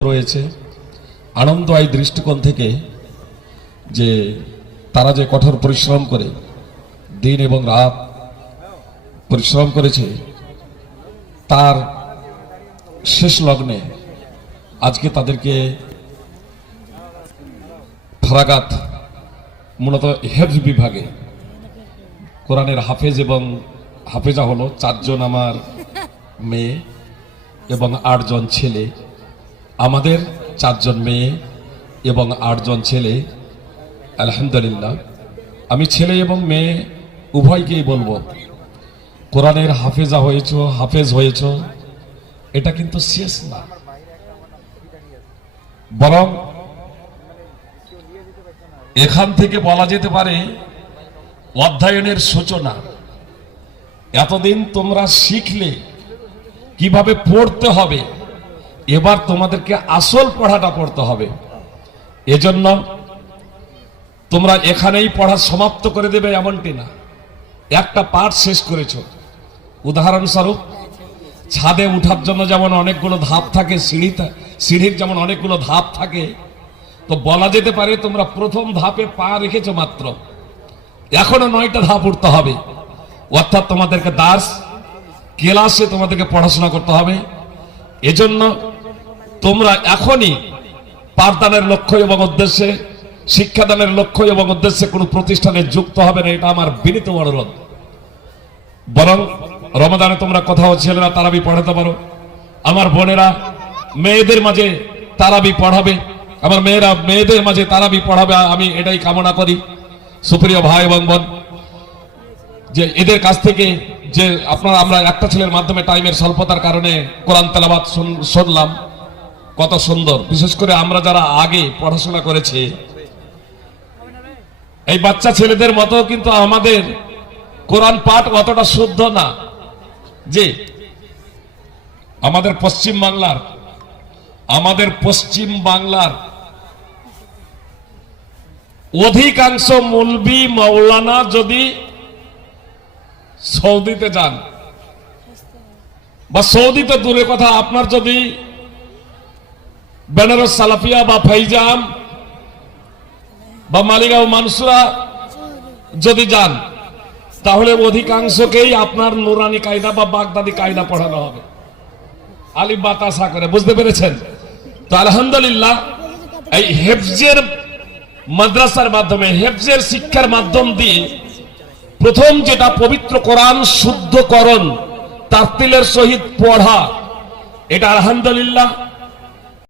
রয়েছে। আনন্দ এই দৃষ্টিকোণ থেকে যে তারা যে কঠোর পরিশ্রম করে দিন এবং রাত পরিশ্রম করেছে, তার শেষ লগ্নে আজকে তাদেরকে ফারাগাত মূলত হেফজ বিভাগে কোরআনের হাফেজ এবং হাফেজা হলো 4 জন আমার মেয়ে এবং 8 জন ছেলে। আমাদের 4 জন মেয়ে এবং 8 জন ছেলে। আলহামদুলিল্লাহ, আমি ছেলে এবং মেয়ে উভয়কেই বলবো, কোরআনের হাফেজ হয়েছ, এটা কিন্তু শেষ না, বরং এখান থেকে বলা যেতে পারে অধ্যয়নের সূচনা। এতদিন তোমরা শিখলে কিভাবে পড়তে হবে, এবার তোমাদেরকে আসল পড়াটা পড়তে হবে। এজন্য তোমরা এখানেই পড়া সমাপ্ত করে দেবে এমনটি না, একটা পাঠ শেষ করেছ। উদাহরণস্বরূপ, ছাদে উঠার জন্য যেমন অনেকগুলো ধাপ থাকে, সিঁড়ির যেমন অনেকগুলো ধাপ থাকে, তো বলা যেতে পারে তোমরা প্রথম ধাপে পা রেখেছো মাত্র, এখনো 9টা ধাপ উঠতে হবে। অর্থাৎ তোমাদেরকে ক্লাসে তোমাদেরকে পড়াশোনা করতে হবে। এজন্য তোমরা এখনই পাঠদানের লক্ষ্য এবং উদ্দেশ্যে, শিক্ষাদানের লক্ষ্য এবং উদ্দেশ্যে কোনো প্রতিষ্ঠানে যুক্ত হবে না, এটা আমার বিনীত অনুরোধ। বরং রমাদানে তোমরা কোথাও ছেলেরা তারাবি পড়াতে পারো, আমার বোনেরা মেয়েদের মাঝে তারাবি পড়াবে, আমার মেয়েরা মেয়েদের মাঝে তারাবি পড়াবে, আমি এটাই কামনা করি। সুপ্রিয় ভাই এবং বোন, যে এদের কাছ থেকে যে আমরা একটা ছেলের মাধ্যমে টাইমের স্বল্পতার কারণে কোরআন তেলাওয়াত শুনলাম, কত সুন্দর। বিশেষ করে আমরা যারা আগে পড়াশোনা করেছি, এই বাচ্চা ছেলেদের মতো কিন্তু আমাদের কোরআন পাঠ অতটা শুদ্ধ না। যে আমাদের পশ্চিম বাংলার অধিকাংশ মৌলবি মাওলানা যদি সৌদিতে যান, বা সৌদিতে দূরের কথা, আপনার যদি বেনারস সালাফিয়া বা ফাইজাম বা মালিগাঁও মানসুরা যদি যান, তাহলে অধিকাংশকেই আপনার নুরানি কায়দা বা বাগদাদি কায়দা পড়ানো হবে, আলিফ বা তাসা করে। বুঝতে পেরেছেন? তো আলহামদুলিল্লাহ, এই হেফজের মাদ্রাসার মাধ্যমে, হেফজের শিক্ষার মাধ্যম দিয়ে প্রথম যেটা পবিত্র কোরআন শুদ্ধকরণ, তারতিলের সহিত পড়া, এটা আলহামদুলিল্লাহ